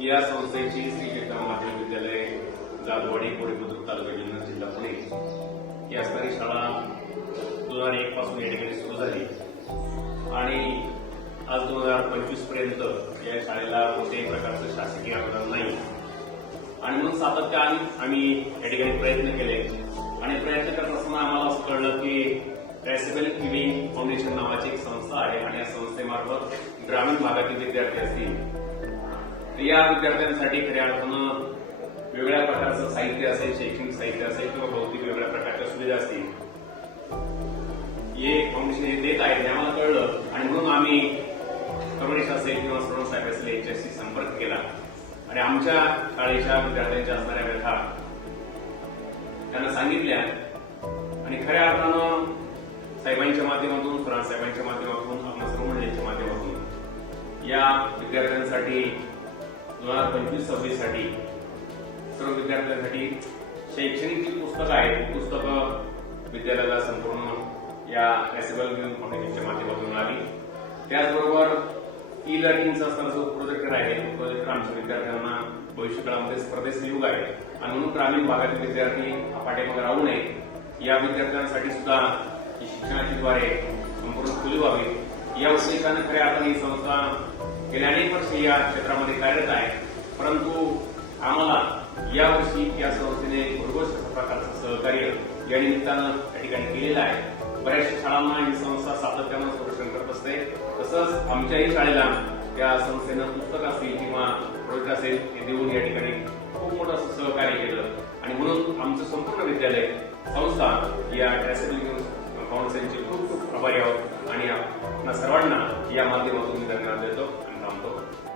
या संस्थेची श्री क्षेत्र माध्यमिक विद्यालय जाधववाडी कोळी बुद्रुक तालुका जुन्नर जिल्हा पुणे ही असणारी शाळा 2001 पासून या ठिकाणी सुरू झाली आणि आज 2025 पर्यंत या शाळेला कोणत्याही प्रकारचं शासकीय अनुदान नाही आणि म्हणून सातत्याने आम्ही या ठिकाणी प्रयत्न केले आणि प्रयत्न करत असताना आम्हाला असं कळलं की ट्रेसेबल किविंग फाउंडेशन नावाची एक संस्था आहे आणि या संस्थेमार्फत ग्रामीण भागातील विद्यार्थी असतील तर या विद्यार्थ्यांसाठी खऱ्या अर्थानं वेगवेगळ्या प्रकारचं साहित्य असेल, शैक्षणिक साहित्य असेल किंवा भौतिक वेगवेगळ्या प्रकारच्या सुविधा असतील हे फाउंडेशन हे देत आहे हे आम्हाला कळलं आणि म्हणून आम्ही करुणेश असेल किंवा सरोज साहेब असेल यांच्याशी संपर्क केला आणि आमच्या शाळेच्या विद्यार्थ्यांच्या असणाऱ्या व्यथा त्यांना सांगितल्या आणि खऱ्या अर्थानं साहेबांच्या माध्यमातून फराळ साहेबांच्या माध्यमातून आपल्या सर्व मंडळींच्या माध्यमातून या विद्यार्थ्यांसाठी 2025-26 साठी सर्व विद्यार्थ्यांसाठी शैक्षणिक जी पुस्तकं आहेत पुस्तकं विद्यालयाला संपूर्ण या ट्रेसेबल किविंग फाउंडेशनच्या माध्यमातून मिळाली. त्याचबरोबर ई लर्निंगचा असणारा जो प्रोजेक्टर आहे प्रोजेक्टर आमच्या विद्यार्थ्यांना भविष्यकाळामध्ये स्पर्धेचे युग आहे आणि म्हणून ग्रामीण भागातील विद्यार्थी पाठीमागे राहू नये या विद्यार्थ्यांसाठी सुद्धा ही शिक्षणाची द्वारे संपूर्ण खुली व्हावी या उद्देशाने खऱ्या अर्थाने ही संस्था गेल्या अनेक वर्ष या क्षेत्रामध्ये कार्यरत आहे. परंतु आम्हाला यावर्षी या संस्थेने भरघोस प्रकारचं सहकार्य या निमित्तानं त्या ठिकाणी केलेलं आहे. बऱ्याचशा शाळांना ही संस्था सातत्यानं संरक्षण करत असते. तसंच आमच्याही शाळेला या संस्थेनं पुस्तक असतील किंवा प्रोजेक्ट असेल हे देऊन या ठिकाणी खूप मोठं असं सहकार्य केलं आणि म्हणून आमचं संपूर्ण विद्यालय संस्था या ट्रेसेबल फाउंडेशनचे खूप खूप आभारी आहोत आणि आपल्या सर्वांना या माध्यमातून धन्यवाद देतो आणि थांबतो.